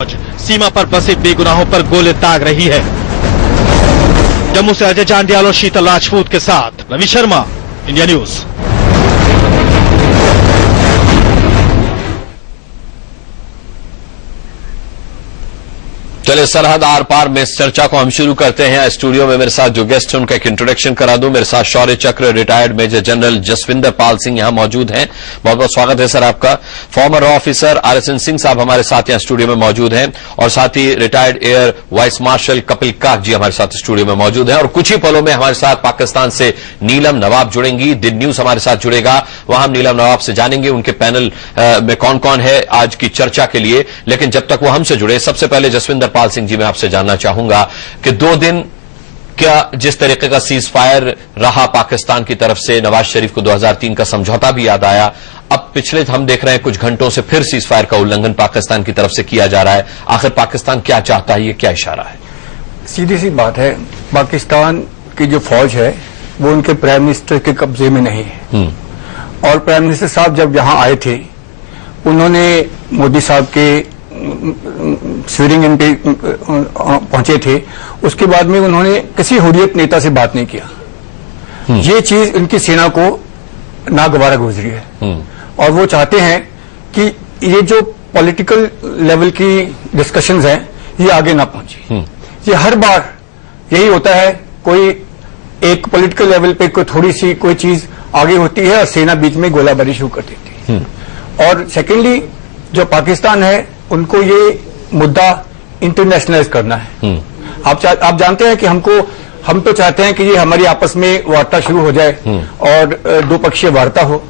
सीमा पर बसे बेगुनाहों पर गोले दाग रही है। जम्मू से अजय जांडियाल और शीतल राजपूत के साथ रवि शर्मा, इंडिया न्यूज। चलिए सरहद आर पार में इस चर्चा को हम शुरू करते हैं। स्टूडियो में मेरे साथ जो गेस्ट हैं उनका एक इंट्रोडक्शन करा दूं। मेरे साथ शौर्य चक्र retired major general Jaswinder Pal Singh यहां मौजूद हैं। बहुत बहुत स्वागत है सर आपका। फॉर्मर ऑफिसर आरएसएन सिंह साहब हमारे साथ यहां स्टूडियो में मौजूद हैं और साथ ही retired air vice marshal Kapil Kak ji हमारे साथ स्टूडियो में मौजूद हैं। और कुछ ही पलों में हमारे साथ पाकिस्तान से नीलम नवाब जुड़ेंगी, दिन न्यूज हमारे साथ जुड़ेगा। वहां हम नीलम नवाब से जानेंगे उनके पैनल में कौन कौन है आज की चर्चा के लिए। लेकिन जब तक वो हमसे जुड़े, सबसे पहले जसविंदर पाल सिंह जी मैं आपसे जानना चाहूंगा कि 2 दिन क्या जिस तरीके का सीज फायर रहा पाकिस्तान की तरफ से, नवाज शरीफ को 2003 का समझौता भी याद आया। अब पिछले हम देख रहे हैं कुछ घंटों से फिर सीज फायर का उल्लंघन पाकिस्तान की तरफ से किया जा रहा है। आखिर पाकिस्तान क्या चाहता है, ये क्या इशारा है? सीधी सी बात है, पाकिस्तान की जो फौज है वो उनके प्राइम मिनिस्टर के कब्जे में नहीं है। और प्राइम मिनिस्टर साहब जब यहां आए थे, उन्होंने मोदी साहब के स्वीरिंग इन पे पहुंचे थे। उसके बाद में उन्होंने किसी हुर्रियत नेता से बात नहीं किया। ये चीज उनकी सेना को नागवारा गुजरी है और वो चाहते हैं कि ये जो पॉलिटिकल लेवल की डिस्कशंस हैं ये आगे ना पहुंचे। ये हर बार यही होता है, कोई एक पॉलिटिकल लेवल पे कोई थोड़ी सी कोई चीज आगे होती है और सेना बीच में गोलाबारी शुरू कर देती है। और सेकेंडली जो पाकिस्तान है उनको ये मुद्दा इंटरनेशनलाइज करना है। आप जानते हैं कि हम तो चाहते हैं कि ये हमारी आपस में वार्ता शुरू हो जाए और 2 पक्षीय वार्ता हो,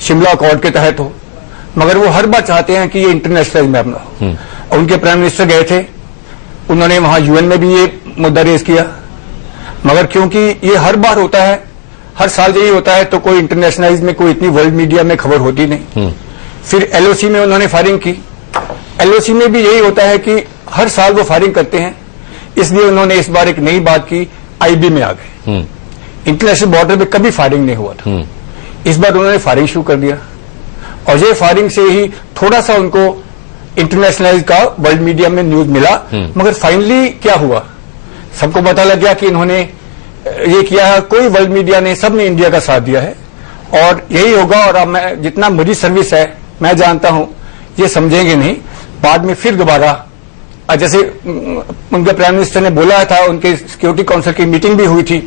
शिमला अकॉर्ड के तहत हो, मगर वो हर बार चाहते हैं कि ये इंटरनेशनलाइज मैप ना हो। और उनके प्राइम मिनिस्टर गए थे, उन्होंने वहां यूएन में भी ये मुद्दा रेज किया, मगर क्योंकि ये हर बार होता है, हर साल यही होता है, तो कोई इंटरनेशनलाइज में कोई इतनी वर्ल्ड मीडिया में खबर होती नहीं। फिर एलओसी में उन्होंने फायरिंग की। एलओसी में भी यही होता है कि हर साल वो फायरिंग करते हैं, इसलिए उन्होंने इस बार एक नई बात की, आईबी में आ गए। इंटरनेशनल बॉर्डर पे कभी फायरिंग नहीं हुआ था, इस बार उन्होंने फायरिंग शुरू कर दिया। और ये फायरिंग से ही थोड़ा सा उनको इंटरनेशनलाइज का वर्ल्ड मीडिया में न्यूज मिला, मगर फाइनली क्या हुआ, सबको पता लग गया कि इन्होंने ये किया है। कोई वर्ल्ड मीडिया ने, सबने इंडिया का साथ दिया है और यही होगा। और अब मैं जितना मेरी सर्विस है, मैं जानता हूं ये समझेंगे नहीं, बाद में फिर दोबारा, जैसे उनके प्राइम मिनिस्टर ने बोला था, उनके सिक्योरिटी काउंसिल की मीटिंग भी हुई थी,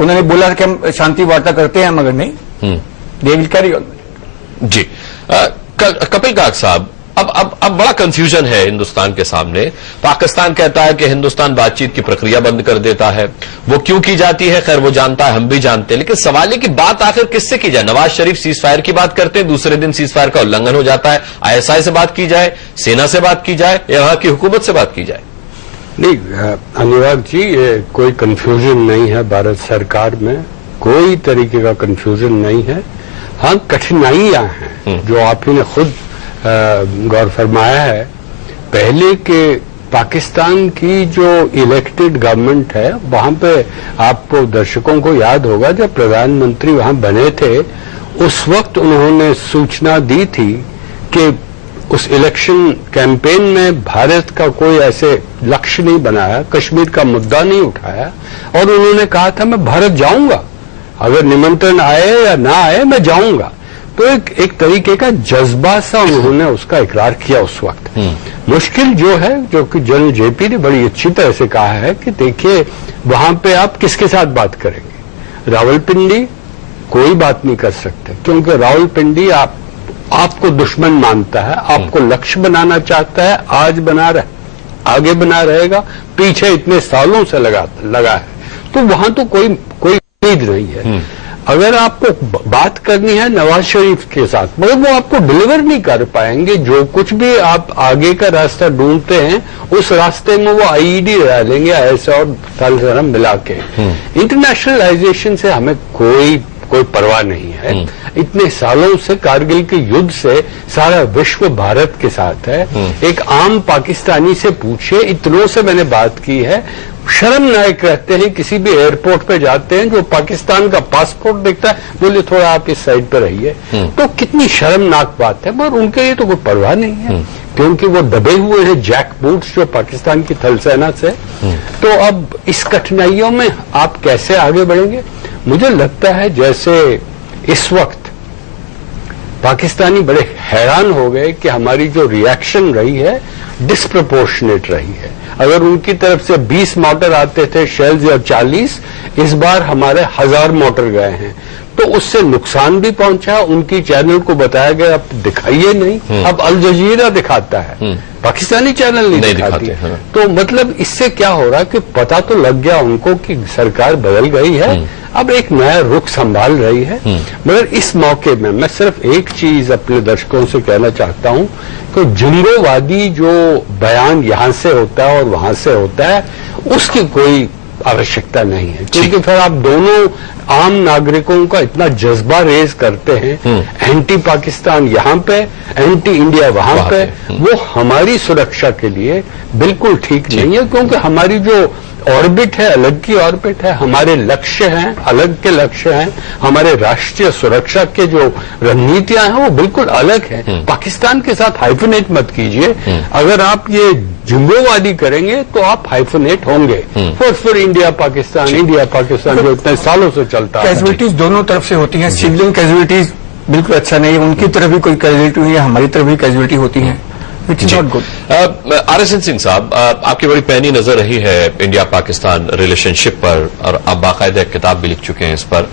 उन्होंने बोला कि हम शांति वार्ता करते हैं, मगर नहीं, दे विल कैरी ऑन। जी कपिल काक साहब, अब बड़ा कंफ्यूजन है हिंदुस्तान के सामने। पाकिस्तान कहता है कि हिंदुस्तान बातचीत की प्रक्रिया बंद कर देता है, वो क्यों की जाती है खैर वो जानता है, हम भी जानते हैं, लेकिन सवाल है कि बात आखिर किससे की जाए? नवाज शरीफ सीज फायर की बात करते हैं, दूसरे दिन सीज फायर का उल्लंघन हो जाता है। आईएसआई से बात की जाए, सेना से बात की जाए, या वहां की हुकूमत से बात की जाए? नहीं अनुराग जी, ये कोई कंफ्यूजन नहीं है भारत सरकार में, कोई तरीके का कंफ्यूजन नहीं है। हाँ, कठिनाइयां हैं जो आप ही ने खुद गौर फरमाया है। पहले के पाकिस्तान की जो इलेक्टेड गवर्नमेंट है, वहां पे आपको दर्शकों को याद होगा जब प्रधानमंत्री वहां बने थे, उस वक्त उन्होंने सूचना दी थी कि उस इलेक्शन कैंपेन में भारत का कोई ऐसे लक्ष्य नहीं बनाया, कश्मीर का मुद्दा नहीं उठाया, और उन्होंने कहा था मैं भारत जाऊंगा, अगर निमंत्रण आए या ना आए मैं जाऊंगा। तो एक तरीके का जज्बा सा उन्होंने उसका इकरार किया उस वक्त। मुश्किल जो है, जो कि जनरल जेपी ने बड़ी अच्छी तरह से कहा है कि देखिए वहां पे आप किसके साथ बात करेंगे। रावलपिंडी कोई बात नहीं कर सकते, क्योंकि रावलपिंडी आपको दुश्मन मानता है, आपको लक्ष्य बनाना चाहता है, आज बना रहा, आगे बना रहेगा, पीछे इतने सालों से लगा है, तो वहां तो कोई उम्मीद नहीं है। अगर आपको बात करनी है नवाज शरीफ के साथ, मगर वो आपको डिलीवर नहीं कर पाएंगे। जो कुछ भी आप आगे का रास्ता ढूंढते हैं, उस रास्ते में वो आईईडी डालेंगे ऐसा और साल मिला के। इंटरनेशनलाइजेशन से हमें कोई परवाह नहीं है। इतने सालों से कारगिल के युद्ध से सारा विश्व भारत के साथ है। एक आम पाकिस्तानी से पूछिए, इतनों से मैंने बात की है, शर्मनाक रहते हैं। किसी भी एयरपोर्ट पे जाते हैं, जो पाकिस्तान का पासपोर्ट देखता है, बोले थोड़ा आप इस साइड पे रहिए, तो कितनी शर्मनाक बात है। मगर उनके लिए तो कोई परवाह नहीं है। क्योंकि वो दबे हुए हैं जैक बूट्स जो पाकिस्तान की थल सेना से। तो अब इस कठिनाइयों में आप कैसे आगे बढ़ेंगे? मुझे लगता है जैसे इस वक्त पाकिस्तानी बड़े हैरान हो गए कि हमारी जो रिएक्शन रही है डिस्प्रपोर्शनेट रही है। अगर उनकी तरफ से 20 मोटर आते थे शेल्स या 40, इस बार हमारे 1000 मोटर गए हैं। तो उससे नुकसान भी पहुंचा। उनकी चैनल को बताया गया अब दिखाइए नहीं, अब अल जजीरा दिखाता है, पाकिस्तानी चैनल नहीं दिखाती। तो मतलब इससे क्या हो रहा है कि पता तो लग गया उनको कि सरकार बदल गई है, अब एक नया रुख संभाल रही है। मगर इस मौके में मैं सिर्फ एक चीज अपने दर्शकों से कहना चाहता हूं कि जिंगोवादी जो बयान यहां से होता है और वहां से होता है, उसकी कोई आवश्यकता नहीं है, क्योंकि फिर आप दोनों आम नागरिकों का इतना जज्बा रेज करते हैं, एंटी पाकिस्तान यहां पे, एंटी इंडिया वहां पे, वो हमारी सुरक्षा के लिए बिल्कुल ठीक नहीं है। क्योंकि हमारी जो ऑर्बिट है अलग की ऑर्बिट है, हमारे लक्ष्य हैं अलग के लक्ष्य हैं, हमारे राष्ट्रीय सुरक्षा के जो रणनीतियां हैं वो बिल्कुल अलग है। पाकिस्तान के साथ हाइफनेट मत कीजिए। अगर आप ये जिम्मेवादी करेंगे तो आप हाइफनेट होंगे। फिर इंडिया पाकिस्तान जो इतने सालों से चलता है। कैजुअलिटीज दोनों तरफ से होती हैं। सिविलियन कैजुअलिटीज बिल्कुल अच्छा नहीं है, उनकी तरफ भी कोई कैजुअलिटी हुई है, हमारी तरफ भी कैजुअलिटी होती है, which is not good. RSN Singh साहब, आपकी बड़ी पैनी नजर रही है इंडिया पाकिस्तान रिलेशनशिप पर और आप बाकायदा एक किताब भी लिख चुके हैं इस पर।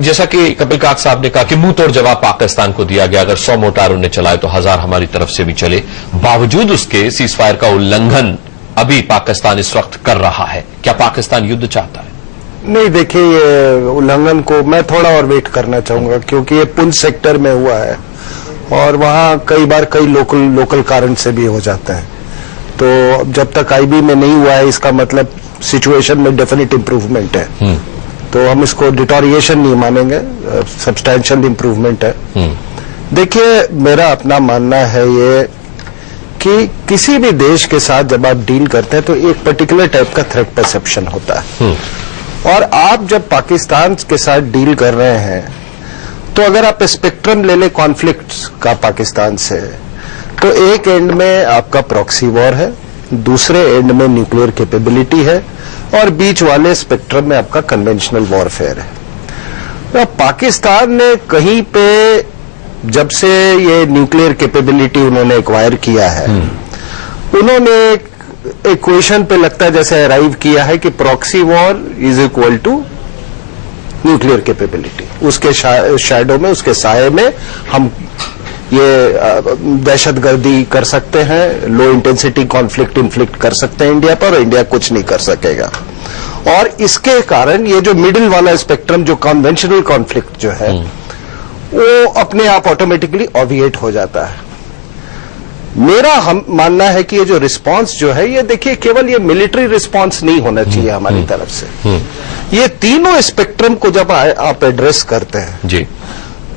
जैसा कि कपिल काक साहब ने कहा कि मुंह तोड़ जवाब पाकिस्तान को दिया गया, अगर 100 मोटार उन्हें चलाए तो 1000 हमारी तरफ से भी चले। बावजूद उसके सीज फायर का उल्लंघन अभी पाकिस्तान इस वक्त कर रहा है। क्या पाकिस्तान युद्ध चाहता है? नहीं, देखिए, ये उल्लंघन को मैं थोड़ा और वेट करना चाहूंगा, क्योंकि ये पुंछ सेक्टर में हुआ है और वहां कई बार कई लोकल कारण से भी हो जाता है। तो जब तक आईबी में नहीं हुआ है, इसका मतलब सिचुएशन में डेफिनेट इम्प्रूवमेंट है। तो हम इसको डिटोरिएशन नहीं मानेंगे, सब्सटैंशियल इम्प्रूवमेंट है। देखिए, मेरा अपना मानना है ये कि किसी भी देश के साथ जब आप डील करते हैं तो एक पर्टिकुलर टाइप का थ्रेट परसेप्शन होता है। और आप जब पाकिस्तान के साथ डील कर रहे हैं तो अगर आप स्पेक्ट्रम ले लें कॉन्फ्लिक्ट्स का पाकिस्तान से, तो एक एंड में आपका प्रॉक्सी वॉर है, दूसरे एंड में न्यूक्लियर कैपेबिलिटी है और बीच वाले स्पेक्ट्रम में आपका कन्वेंशनल वॉरफेयर है। तो पाकिस्तान ने कहीं पे जब से ये न्यूक्लियर कैपेबिलिटी उन्होंने एक्वायर किया है, उन्होंने इक्वेशन पे लगता है जैसे अराइव किया है कि proxy war is equal to nuclear capability. उसके शैडो में, उसके साये में हम ये दहशतगर्दी कर सकते हैं, लो इंटेंसिटी कॉन्फ्लिक्ट इन्फ्लिक्ट कर सकते हैं इंडिया पर, और इंडिया कुछ नहीं कर सकेगा। और इसके कारण ये जो मिडिल वाला स्पेक्ट्रम, जो कन्वेंशनल कॉन्फ्लिक्ट जो है, वो अपने आप ऑटोमेटिकली ऑबिएट हो जाता है। मेरा हम मानना है कि ये जो रिस्पांस जो है, ये देखिए, केवल ये मिलिट्री रिस्पांस नहीं होना चाहिए हमारी तरफ से। ये तीनों स्पेक्ट्रम को जब आप एड्रेस करते हैं जी,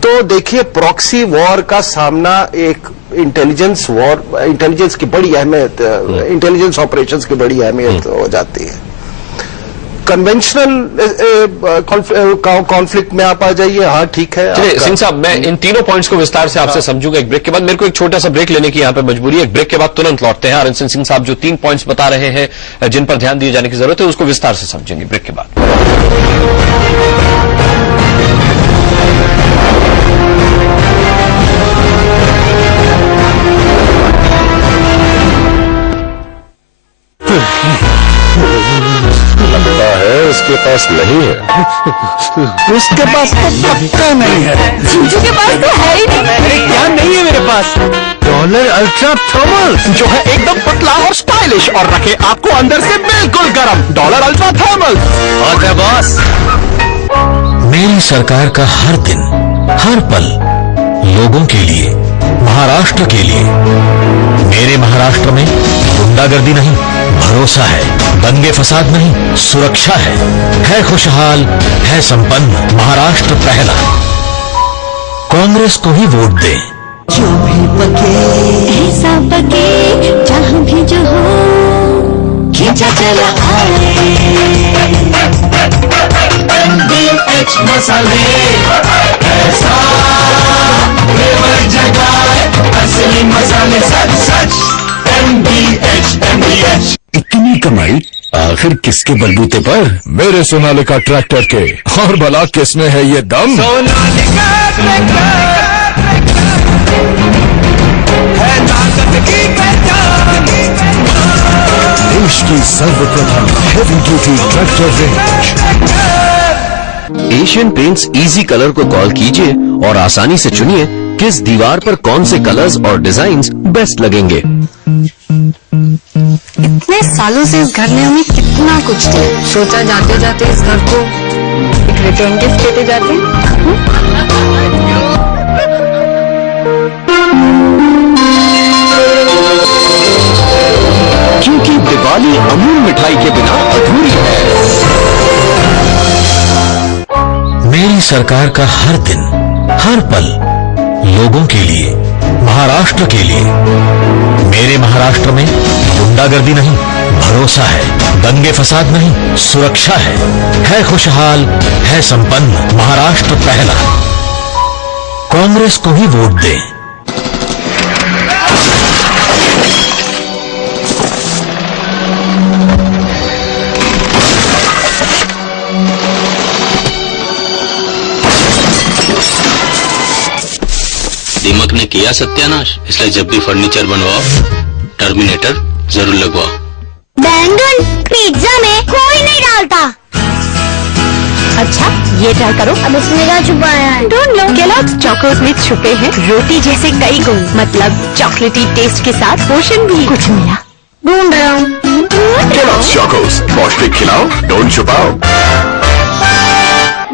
तो देखिए, प्रॉक्सी वॉर का सामना एक इंटेलिजेंस वॉर, इंटेलिजेंस की बड़ी अहमियत, इंटेलिजेंस ऑपरेशंस की बड़ी अहमियत हो जाती है। कन्वेंशनल कॉन्फ्लिक्ट में आप आ जाइए, हाँ ठीक है। चलिए सिंह साहब, मैं इन तीनों पॉइंट्स को विस्तार से आपसे समझूंगा एक ब्रेक के बाद। मेरे को एक छोटा सा ब्रेक लेने की यहाँ पे मजबूरी है। एक ब्रेक के बाद तुरंत लौटते हैं। आरएसएन सिंह साहब जो 3 पॉइंट्स बता रहे हैं जिन पर ध्यान दिए जाने की जरूरत है, उसको विस्तार से समझेंगे ब्रेक के बाद। लगता है उसके पास नहीं है। उसके पास तो पक्का नहीं है। जीजू के पास तो है ही नहीं। अरे क्या नहीं है मेरे पास? डॉलर अल्ट्रा थर्मल, जो है एकदम पतला और स्टाइलिश और रखे आपको अंदर से बिल्कुल गर्म। Dollar ultra thermal. Okay boss. मेरी सरकार का हर दिन, हर पल लोगों के लिए, महाराष्ट्र के लिए। मेरे महाराष्ट्र में गुंडागर्दी नहीं, भरोसा है। दंगे फसाद नहीं, सुरक्षा है खुशहाल, है संपन्न। महाराष्ट्र पहला। कांग्रेस को ही वोट दें। जो भी पके ऐसा पके, जहाँ भी जो हो खींचा चला आए। MDH मसाले ऐसा फ्लेवर जगाए, असली इतनी कमाई आखिर किसके बलबूते पर? मेरे सोनालिका ट्रैक्टर के। और भला किसमें है ये दम? देश की सर्वप्रथम heavy duty tractor range. Asian paints easy colour को कॉल कीजिए और आसानी से चुनिए किस दीवार पर कौन से कलर्स और डिजाइन्स बेस्ट लगेंगे। इतने सालों से इस घर ने हमें कितना कुछ दिया, सोचा जाते जाते इस घर को एक रिटर्न गिफ्ट देते जाते। क्योंकि दिवाली अमूल मिठाई के बिना अधूरी है। मेरी सरकार का हर दिन, हर पल लोगों के लिए, महाराष्ट्र के लिए। मेरे महाराष्ट्र में गुंडागर्दी नहीं, भरोसा है। दंगे फसाद नहीं, सुरक्षा है खुशहाल, है संपन्न। महाराष्ट्र पहला। कांग्रेस को ही वोट दें। दीमक ने किया सत्यानाश, इसलिए जब भी फर्नीचर बनवाओ टर्मिनेटर जरूर लगवाओ। बैंगन पिज्जा में कोई नहीं डालता। अच्छा ये ट्राई करो। अब इसमें क्या छुपाया है? ढूंढ लो। केलॉग्स चॉकोस में छुपे हैं रोटी जैसे कई गुण, मतलब चॉकलेटी टेस्ट के साथ पोषण भी। कुछ मिला? ढूंढ रहा हूँ। केलॉग्स चॉकोस, पौष्टिक खिलाओ, डोंट छुपाओ।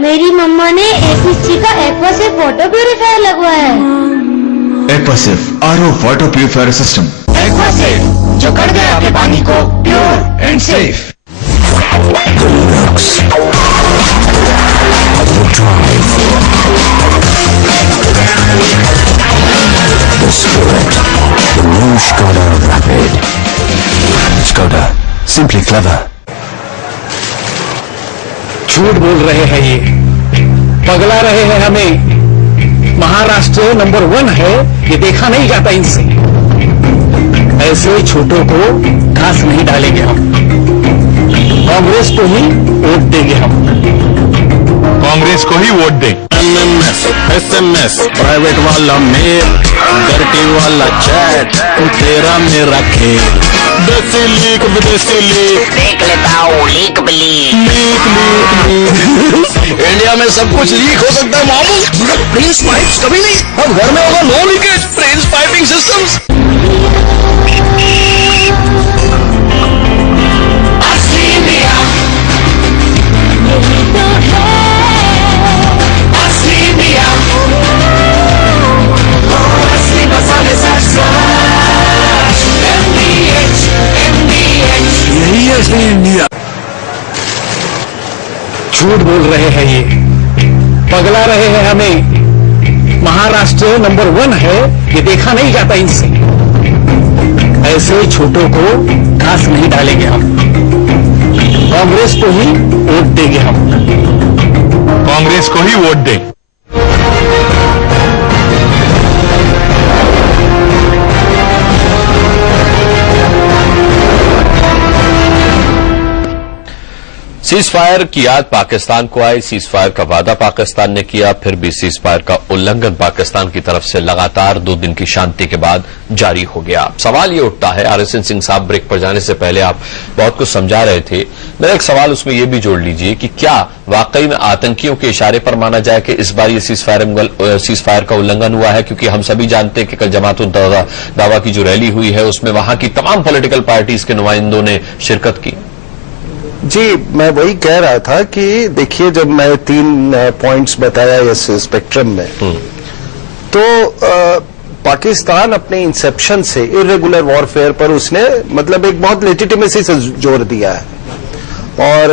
मेरी मम्मा ने एपीसी का एक्वासेफ वाटर प्यूरिफायर लगवाया है। एक्वासेफ आरओ वाटर प्यूरिफायर सिस्टम। एक्वासेफ जो कर दे आपके पानी को pure and safe. The Spirit, the new Skoda Rapid. Skoda, simply clever. झूठ बोल रहे हैं ये, पगला रहे हैं हमें। महाराष्ट्र नंबर 1 है, ये देखा नहीं जाता इनसे। ऐसे छोटों को घास नहीं डालेंगे हम। कांग्रेस को ही वोट देंगे हम। कांग्रेस को ही वोट दें। SMS, प्राइवेट वाला मेल, डर्टी वाला चैट, तेरा मेरा खेल। देसी लीक विदेशी लीक, देख लेता हूँ लीक लीक। इंडिया में सब कुछ लीक हो सकता है मामू। प्रिंस पाइप्स कभी नहीं। अब घर में होगा no leakage Prince piping systems. यही है असली इंडिया। झूठ बोल रहे हैं ये, पगला रहे हैं हमें। महाराष्ट्र नंबर 1 है, ये देखा नहीं जाता इनसे। ऐसे छोटों को घास नहीं डालेंगे हम। कांग्रेस को ही वोट देंगे हम। कांग्रेस को ही वोट दें। सीज फायर की याद पाकिस्तान को आई। सीज फायर का वादा पाकिस्तान ने किया, फिर भी सीज फायर का उल्लंघन पाकिस्तान की तरफ से लगातार 2 दिन की शांति के बाद जारी हो गया। सवाल ये उठता है, RSN सिंह साहब ब्रेक पर जाने से पहले आप बहुत कुछ समझा रहे थे, मेरा एक सवाल उसमें यह भी जोड़ लीजिए कि क्या वाकई में आतंकियों के इशारे पर माना जाए कि इस बार ये सीज फायर का उल्लंघन हुआ है? क्योंकि हम सभी जानते हैं कि कल जमातुल दावा की जो रैली हुई है उसमें वहां की तमाम पॉलिटिकल पार्टीज के नुमाइंदों ने शिरकत की। जी, मैं वही कह रहा था कि देखिए, जब मैं 3 पॉइंट्स बताया इस स्पेक्ट्रम में, तो पाकिस्तान अपने इंसेप्शन से इरेगुलर वॉरफेयर पर उसने मतलब एक बहुत लेजिटिमेसी से जोर दिया है। और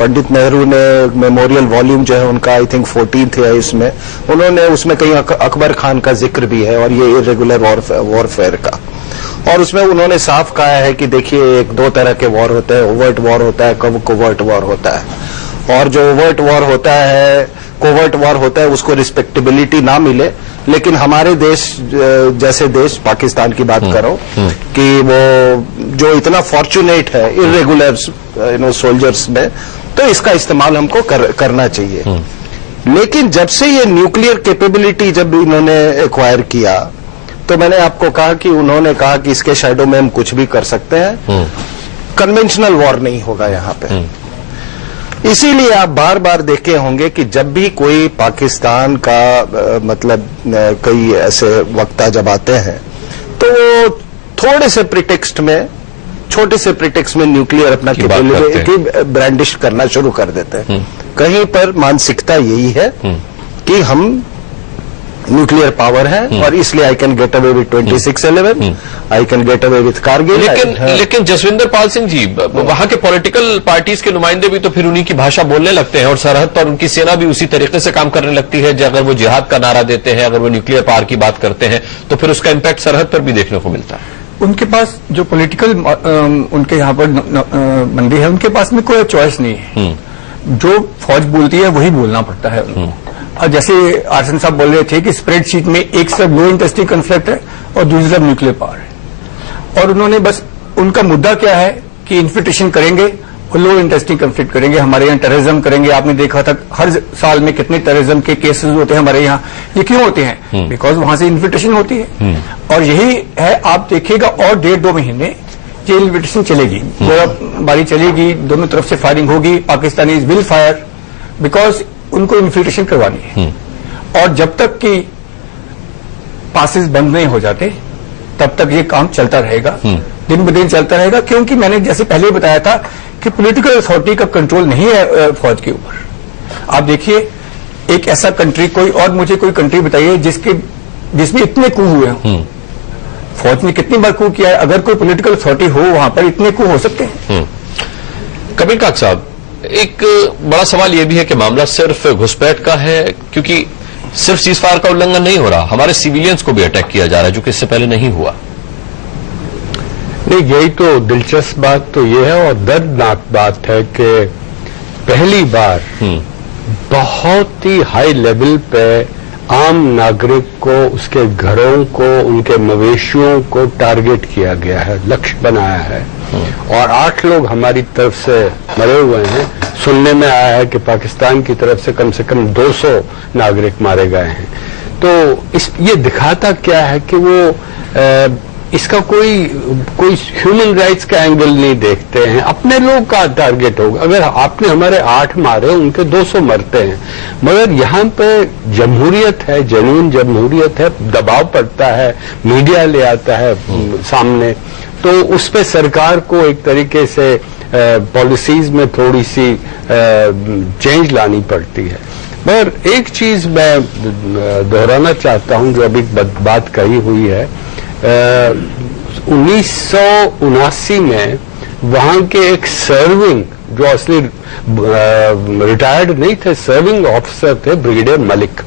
पंडित नेहरू ने मेमोरियल वॉल्यूम जो है उनका, आई थिंक 14th है इसमें, उन्होंने उसमें कहीं अकबर खान का जिक्र भी है और ये इरेगुलर वॉरफेयर का। और उसमें उन्होंने साफ कहा है कि देखिए, 2 तरह के वॉर होते हैं, ओवर्ट वॉर होता है, कोवर्ट वॉर होता है। और जो ओवर्ट वॉर होता है, कोवर्ट वॉर होता है, उसको रिस्पेक्टेबिलिटी ना मिले लेकिन हमारे देश जैसे देश, पाकिस्तान की बात करो, कि वो जो इतना फॉर्चुनेट है इरेगुलर सोल्जर्स में, तो इसका इस्तेमाल हमको करना चाहिए। लेकिन जब से ये न्यूक्लियर कैपेबिलिटी जब इन्होंने एक्वायर किया, तो मैंने आपको कहा कि उन्होंने कहा कि इसके शैडो में हम कुछ भी कर सकते हैं, कन्वेंशनल वॉर नहीं होगा यहां पे। इसीलिए आप बार बार देखे होंगे कि जब भी कोई पाकिस्तान का मतलब कई ऐसे वक्ता जब आते हैं, तो वो थोड़े से प्रिटेक्स्ट में, छोटे से प्रिटेक्स्ट में न्यूक्लियर अपना कैपेबिलिटी ब्रांडिश करना शुरू कर देते हैं। कहीं पर मानसिकता यही है कि हम न्यूक्लियर पावर है और इसलिए I can get away with 2611, I can get away with Kargil. लेकिन जसविंदर पाल सिंह जी, वहां के पॉलिटिकल पार्टीज के नुमाइंदे भी तो फिर उन्हीं की भाषा बोलने लगते हैं और सरहद पर उनकी सेना भी उसी तरीके से काम करने लगती है। अगर वो जिहाद का नारा देते हैं, अगर वो न्यूक्लियर पावर की बात करते हैं, तो फिर उसका इम्पैक्ट सरहद पर भी देखने को मिलता है। उनके पास जो पॉलिटिकल उनके यहाँ पर बंदी है, उनके पास में कोई चॉइस नहीं है। जो फौज बोलती है वही बोलना पड़ता है उनको। और जैसे आर्सन साहब बोल रहे थे कि स्प्रेडशीट में एक तरफ लो इंटेंसिटी कॉन्फ्लिक्ट है और दूसरी तरफ न्यूक्लियर पावर है, और उन्होंने बस, उनका मुद्दा क्या है कि इन्फिल्ट्रेशन करेंगे और लो इंटेंसिटी कॉन्फ्लिक्ट करेंगे। हमारे यहाँ टेररिज्म करेंगे। आपने देखा था हर साल में कितने टेररिज्म के केसेस होते हैं हमारे यहाँ। ये क्यों होते हैं? बिकॉज वहां से इन्फिल्ट्रेशन होती है। और यही है, आप देखिएगा और 1.5-2 महीने ये इन्फिल्ट्रेशन चलेगी, गोलाबारी चलेगी, दोनों तरफ से फायरिंग होगी। पाकिस्तानीज विल फायर बिकॉज उनको इन्फिल्ट्रेशन करवानी है। और जब तक कि पासेस बंद नहीं हो जाते, तब तक ये काम चलता रहेगा, दिन ब दिन चलता रहेगा। क्योंकि मैंने जैसे पहले बताया था कि पॉलिटिकल अथॉरिटी का कंट्रोल नहीं है फौज के ऊपर। आप देखिए, एक ऐसा कंट्री, कोई और मुझे कोई कंट्री बताइए जिसमें इतने कू हुए हों। फौज ने कितनी बार कू किया है? अगर कोई पॉलिटिकल अथॉरिटी हो वहां पर, इतने कू हो सकते हैं। कबीर काक साहब, एक बड़ा सवाल यह भी है कि मामला सिर्फ घुसपैठ का है, क्योंकि सिर्फ सीजफायर का उल्लंघन नहीं हो रहा, हमारे सिविलियंस को भी अटैक किया जा रहा है, जो कि इससे पहले नहीं हुआ। नहीं, यही तो दिलचस्प बात तो यह है और दर्दनाक बात है कि पहली बार बहुत ही हाई लेवल पे आम नागरिक को, उसके घरों को, उनके मवेशियों को टारगेट किया गया है, लक्ष्य बनाया है। और 8 लोग हमारी तरफ से मरे हुए हैं। सुनने में आया है कि पाकिस्तान की तरफ से कम 200 नागरिक मारे गए हैं। तो ये दिखाता क्या है कि वो इसका कोई ह्यूमन राइट्स का एंगल नहीं देखते हैं। अपने लोग का टारगेट होगा। अगर आपने हमारे 8 मारे, उनके 200 मरते हैं। मगर यहाँ पे जमहूरियत है, जेन्युइन जमहूरियत है, दबाव पड़ता है, मीडिया ले आता है सामने, तो उस पे सरकार को एक तरीके से पॉलिसीज में थोड़ी सी चेंज लानी पड़ती है। मगर एक चीज मैं दोहराना चाहता हूं, जो अभी बात कही हुई है। 1979 में वहां के एक सर्विंग, जो असली रिटायर्ड नहीं थे, सर्विंग ऑफिसर थे, ब्रिगेडियर मलिक,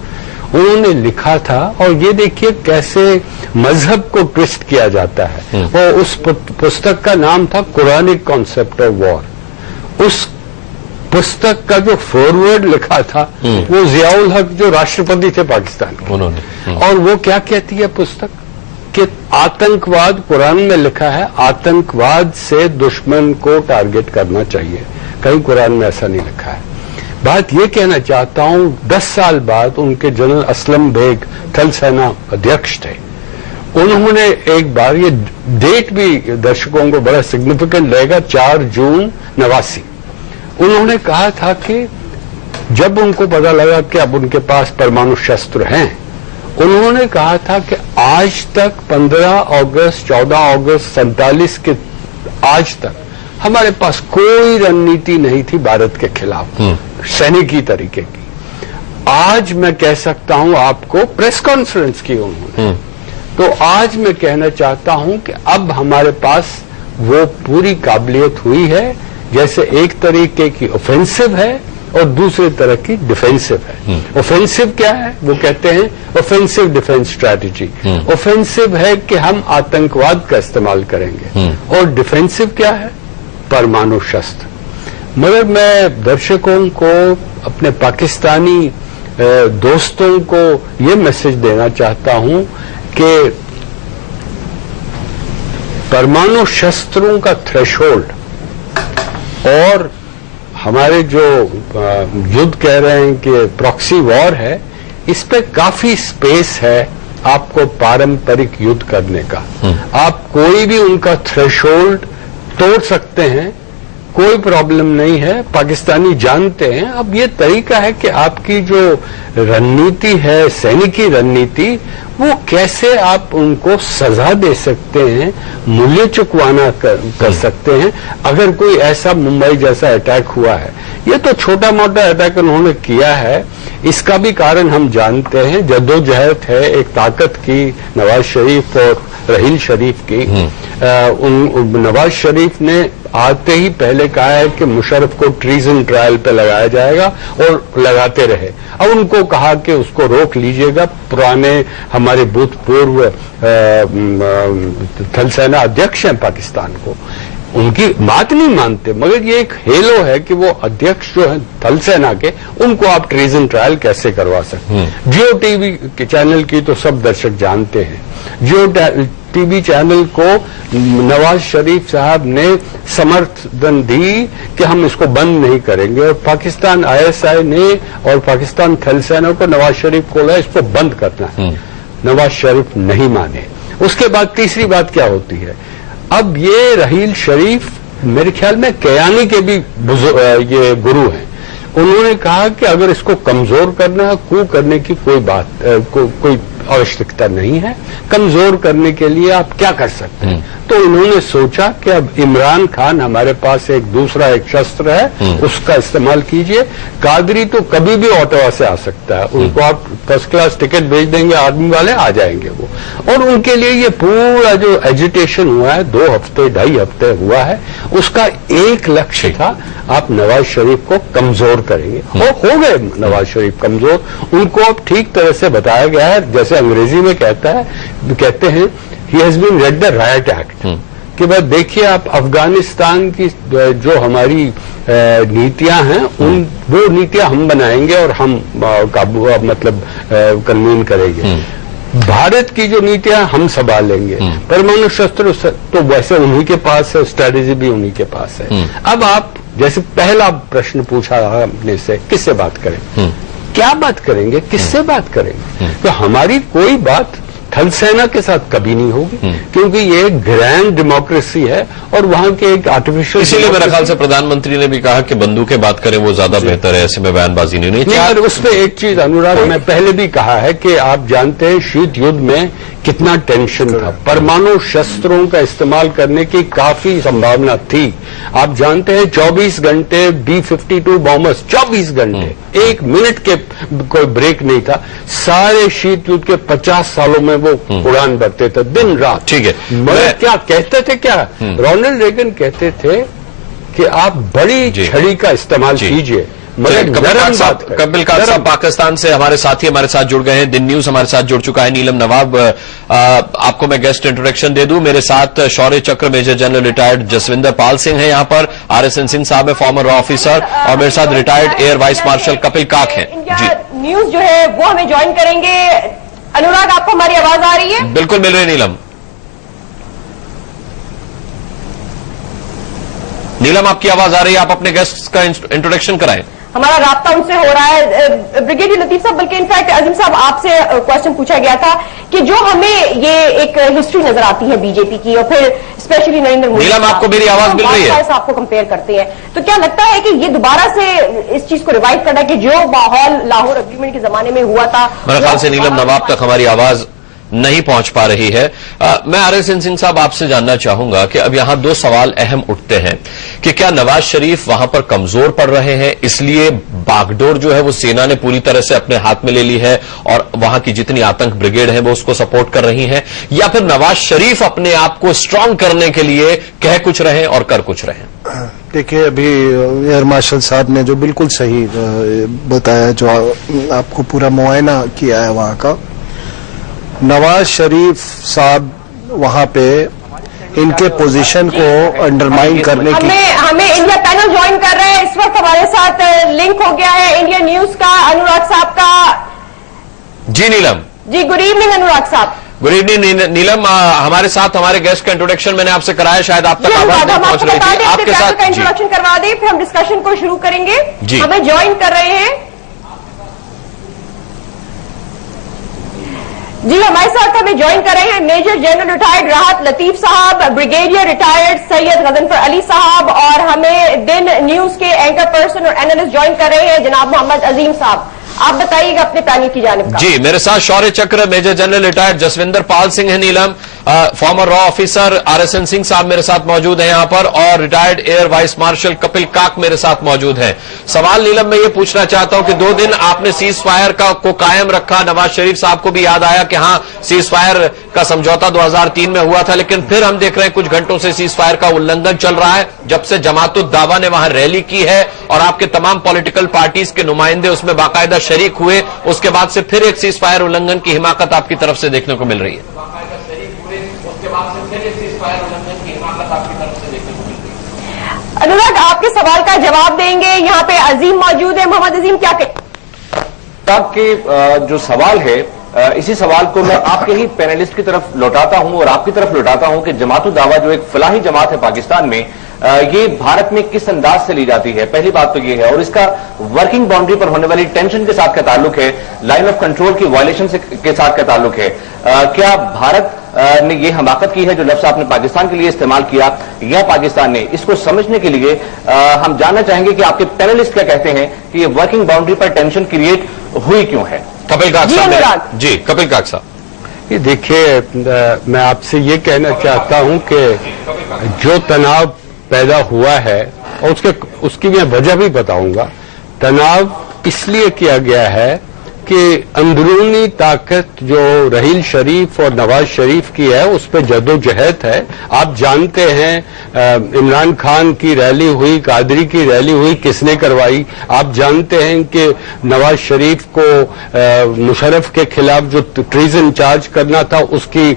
उन्होंने लिखा था। और ये देखिए कैसे मजहब को ट्विस्ट किया जाता है। और उस पुस्तक का नाम था कुरानिक कॉन्सेप्ट ऑफ वॉर। उस पुस्तक का जो फॉरवर्ड लिखा था वो जियाउल हक, जो राष्ट्रपति थे पाकिस्तान के, उन्होंने। और वो क्या कहती है पुस्तक कि आतंकवाद, कुरान में लिखा है आतंकवाद से दुश्मन को टारगेट करना चाहिए। कहीं कुरान में ऐसा नहीं लिखा है। बात ये कहना चाहता हूं, 10 साल बाद उनके जनरल असलम बेग थल सेना अध्यक्ष थे। उन्होंने एक बार, ये डेट भी दर्शकों को बड़ा सिग्निफिकेंट रहेगा, 4 जून 89, उन्होंने कहा था कि जब उनको पता लगा कि अब उनके पास परमाणु शस्त्र हैं, उन्होंने कहा था कि आज तक 15 अगस्त, 14 अगस्त 47 के आज तक हमारे पास कोई रणनीति नहीं थी भारत के खिलाफ, सैनिकी तरीके की। आज मैं कह सकता हूं आपको, प्रेस कॉन्फ्रेंस की उन्होंने, तो आज मैं कहना चाहता हूं कि अब हमारे पास वो पूरी काबिलियत हुई है, जैसे एक तरीके की ऑफेंसिव है और दूसरे तरह की डिफेंसिव है। ऑफेंसिव क्या है? वो कहते हैं ऑफेंसिव डिफेंस स्ट्रैटेजी। ऑफेंसिव है कि हम आतंकवाद का इस्तेमाल करेंगे, और डिफेंसिव क्या है? परमाणु शस्त्र। मगर मैं दर्शकों को अपने पाकिस्तानी दोस्तों को ये मैसेज देना चाहता हूं कि परमाणु शस्त्रों का थ्रेशोल्ड और हमारे जो युद्ध कह रहे हैं कि प्रॉक्सी वॉर है, इस पे काफी स्पेस है आपको पारंपरिक युद्ध करने का। आप कोई भी उनका थ्रेशोल्ड तोड़ सकते हैं, कोई प्रॉब्लम नहीं है। पाकिस्तानी जानते हैं अब ये तरीका है कि आपकी जो रणनीति है, सैनिकी रणनीति, वो कैसे आप उनको सजा दे सकते हैं, मूल्य चुकवाना कर सकते हैं। अगर कोई ऐसा मुंबई जैसा अटैक हुआ है, ये तो छोटा मोटा अटैक उन्होंने किया है, इसका भी कारण हम जानते हैं। जद्दोजहद है एक ताकत की, नवाज शरीफ और रहील शरीफ की। नवाज शरीफ ने आते ही पहले कहा है कि मुशर्रफ को ट्रीजन ट्रायल पे लगाया जाएगा और लगाते रहे। अब उनको कहा कि उसको रोक लीजिएगा। पुराने हमारे भूतपूर्व थल सेना अध्यक्ष हैं पाकिस्तान को, उनकी बात नहीं मानते, मगर ये एक हेलो है कि वो अध्यक्ष जो है थल सेना के, उनको आप ट्रीजन ट्रायल कैसे करवा सकते हैं। जियो टीवी के चैनल की तो सब दर्शक जानते हैं। जियो टीवी चैनल को नवाज शरीफ साहब ने समर्थन दी कि हम इसको बंद नहीं करेंगे, और पाकिस्तान आईएसआई ने और पाकिस्तान थल सेना को नवाज शरीफ को बोला इसको बंद करना है। नवाज शरीफ नहीं माने। उसके बाद तीसरी बात क्या होती है, अब ये रहील शरीफ मेरे ख्याल में कयानी के भी ये गुरु हैं। उन्होंने कहा कि अगर इसको कमजोर करना है, कू करने की कोई आवश्यकता नहीं है। कमजोर करने के लिए आप क्या कर सकते हैं? तो उन्होंने सोचा कि अब इमरान खान हमारे पास एक दूसरा एक शस्त्र है, उसका इस्तेमाल कीजिए। कादरी तो कभी भी ऑटोवा से आ सकता है, उनको आप फर्स्ट क्लास टिकट भेज देंगे, आर्मी वाले आ जाएंगे वो। और उनके लिए ये पूरा जो एजिटेशन हुआ है 2 हफ्ते 2.5 हफ्ते हुआ है, उसका एक लक्ष्य था, आप नवाज शरीफ को कमजोर करेंगे। हो गए नवाज शरीफ कमजोर। उनको अब ठीक तरह से बताया गया है, जैसे अंग्रेजी में कहते हैं he has been read the riot act, कि भाई देखिए आप अफगानिस्तान की जो हमारी नीतियां हैं, वो नीतियां हम बनाएंगे और हम काबू कन्वीन करेंगे। भारत की जो नीतियां हम संभालेंगे। परमाणु शस्त्र तो वैसे उन्हीं के पास है, स्ट्रेटेजी भी उन्हीं के पास है। अब आप जैसे पहला प्रश्न पूछा आपने से, किससे बात करें, क्या बात करेंगे, किससे बात करेंगे? तो हमारी कोई बात थल सेना के साथ कभी नहीं होगी, क्योंकि ये एक ग्रैंड डेमोक्रेसी है और वहां के एक आर्टिफिशियल। इसीलिए मेरे ख्याल से प्रधानमंत्री ने भी कहा कि बंदूकें बात करें वो ज्यादा बेहतर है, ऐसे में बयानबाजी नहीं चाहिए। उस पर एक चीज अनुराग, मैं पहले भी कहा है कि आप जानते हैं शीत युद्ध में कितना टेंशन था, परमाणु शस्त्रों का इस्तेमाल करने की काफी संभावना थी। आप जानते हैं 24 घंटे B-52 बॉम्बर्स, 24 घंटे, 1 मिनट के कोई ब्रेक नहीं था। सारे शीत युद्ध के 50 सालों में वो उड़ान भरते थे दिन रात। ठीक है, मगर क्या कहते थे, क्या रोनाल्ड रेगन कहते थे कि आप बड़ी छड़ी का इस्तेमाल कीजिए। कपिल काद साहब पाकिस्तान से हमारे साथी हमारे साथ जुड़ गए हैं, दिन न्यूज हमारे साथ जुड़ चुका है नीलम नवाब। आपको मैं गेस्ट इंट्रोडक्शन दे दूं, मेरे साथ Shaurya Chakra major general retired Jaswinder Pal Singh हैं, यहाँ पर RSN सिंह साहब है फॉर्मर रॉ ऑफिसर, और मेरे साथ retired air vice marshal Kapil काक हैं। जी न्यूज जो है वो हमें ज्वाइन करेंगे। अनुराग, आपको हमारी आवाज आ रही है? बिल्कुल मिल रही है नीलम। नीलम आपकी आवाज आ रही है, आप अपने गेस्ट का इंट्रोडक्शन कराएं। हमारा राब्ता उनसे हो रहा है। ब्रिगेडियर लतीफ साहब, बल्कि इनफैक्ट अजीम साहब आपसे क्वेश्चन पूछा गया था कि जो हमें ये एक हिस्ट्री नजर आती है बीजेपी की, और फिर स्पेशली नरेंद्र मोदी, नीलम आपको मेरी आवाज मिल रही है? आपको कंपेयर करते हैं, तो क्या लगता है कि ये दोबारा से इस चीज को रिवाइव करना कि जो माहौल लाहौर एग्रीमेंट के जमाने में हुआ था? मेरे ख्याल से नीलम नवाब तक हमारी आवाज नहीं पहुंच पा रही है। मैं RSN सिंह साहब आपसे जानना चाहूंगा कि अब यहां 2 सवाल अहम उठते हैं कि क्या नवाज शरीफ वहां पर कमजोर पड़ रहे हैं, इसलिए बागडोर जो है वो सेना ने पूरी तरह से अपने हाथ में ले ली है और वहां की जितनी आतंक ब्रिगेड है वो उसको सपोर्ट कर रही है, या फिर नवाज शरीफ अपने आप को स्ट्रांग करने के लिए कह कुछ रहे और कर कुछ रहे? देखिए, अभी एयर मार्शल साहब ने जो बिल्कुल सही बताया, जो आपको पूरा मुआयना किया है वहां का, नवाज शरीफ साहब वहां पे इनके पोजीशन को अंडरमाइन करने की। हमें इंडिया पैनल ज्वाइन कर रहे हैं इस वक्त, हमारे साथ लिंक हो गया है इंडिया न्यूज का अनुराग साहब का। जी नीलम जी, गुड इवनिंग अनुराग साहब। गुड इवनिंग नीलम, हमारे साथ हमारे गेस्ट का इंट्रोडक्शन मैंने आपसे कराया, शायद आप तक आवाज नहीं पहुंच रही थी। आपके साथ का इंट्रोडक्शन करवा दें, फिर हम डिस्कशन को शुरू करेंगे। जी, हमें ज्वाइन कर रहे हैं जी, हमारे साथ हमें ज्वाइन कर रहे हैं मेजर जनरल रिटायर्ड राहत लतीफ साहब, ब्रिगेडियर रिटायर्ड सैयद गजनफर अली साहब, और हमें दिन न्यूज के एंकर पर्सन और एनालिस्ट ज्वाइन कर रहे हैं जनाब मोहम्मद अजीम साहब। आप बताइएगा अपने पैनल की जानिब का। जी, मेरे साथ Shaurya Chakra major general retired Jaswinder Pal Singh है नीलम, फॉर्मर रॉ ऑफिसर RSN सिंह साहब मेरे साथ मौजूद हैं यहां पर, और retired air vice marshal Kapil Kak मेरे साथ मौजूद हैं। सवाल नीलम मैं ये पूछना चाहता हूं कि 2 दिन आपने सीज फायर को कायम रखा, नवाज शरीफ साहब को भी याद आया कि हां सीज फायर का समझौता 2003 में हुआ था, लेकिन फिर हम देख रहे हैं कुछ घंटों से सीज फायर का उल्लंघन चल रहा है। जब से जमातुद दावा ने वहां रैली की है और आपके तमाम पॉलिटिकल पार्टीज के नुमाइंदे उसमें बाकायदा शरीक हुए, उसके बाद से फिर एक सीज फायर उल्लंघन की हिमाकत आपकी तरफ से देखने को मिल रही है। अनुराग, आपके सवाल का जवाब देंगे, यहाँ पे अजीम मौजूद है। मोहम्मद अजीम, क्या कहें? आपके जो सवाल है, इसी सवाल को मैं आपके ही पैनलिस्ट की तरफ लौटाता हूं और आपकी तरफ लौटाता हूं कि जमातुद दावा जो एक फलाही जमात है पाकिस्तान में, ये भारत में किस अंदाज से ली जाती है। पहली बात तो ये है, और इसका वर्किंग बाउंड्री पर होने वाली टेंशन के साथ क्या ताल्लुक है, लाइन ऑफ कंट्रोल की वायलेशन के साथ क्या ताल्लुक है। क्या भारत ने ये हमाकत की है जो लफ्ज आपने पाकिस्तान के लिए इस्तेमाल किया, या पाकिस्तान ने? इसको समझने के लिए हम जानना चाहेंगे कि आपके पैनलिस्ट क्या कहते हैं कि ये वर्किंग बाउंड्री पर टेंशन क्रिएट हुई क्यों है। कपिल काक साहब। जी, कपिल काक साहब। ये देखिए, मैं आपसे ये कहना चाहता हूं कि जो तनाव पैदा हुआ है, और उसकी मैं वजह भी बताऊंगा। तनाव इसलिए किया गया है कि अंदरूनी ताकत जो रहील शरीफ और नवाज शरीफ की है, उस पर जदोजहद है। आप जानते हैं इमरान खान की रैली हुई, कादरी की रैली हुई, किसने करवाई? आप जानते हैं कि नवाज शरीफ को मुशर्रफ के खिलाफ जो ट्रीजन चार्ज करना था, उसकी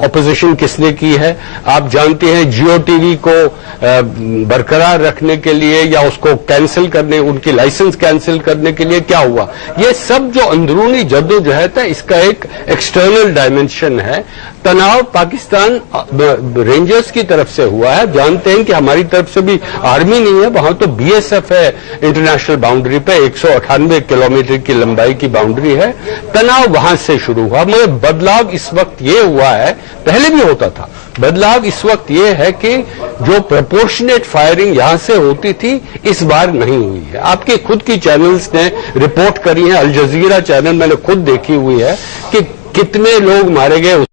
ऑपोजिशन किसने की है? आप जानते हैं जियो टीवी को बरकरार रखने के लिए या उसको कैंसिल करने, उनकी लाइसेंस कैंसिल करने के लिए क्या हुआ? ये सब जो अंदरूनी जद्दोजहद है, इसका एक एक्सटर्नल डायमेंशन है। तनाव पाकिस्तान रेंजर्स की तरफ से हुआ है। जानते हैं कि हमारी तरफ से भी आर्मी नहीं है, वहां तो BSF है। इंटरनेशनल बाउंड्री पे 198 किलोमीटर की लंबाई की बाउंड्री है। तनाव वहां से शुरू हुआ, मगर बदलाव इस वक्त ये हुआ है, पहले भी होता था। बदलाव इस वक्त ये है कि जो प्रोपोर्शनेट फायरिंग यहां से होती थी, इस बार नहीं हुई है। आपके खुद की चैनल्स ने रिपोर्ट करी है, अल जजीरा चैनल मैंने खुद देखी हुई है कि कितने लोग मारे गए।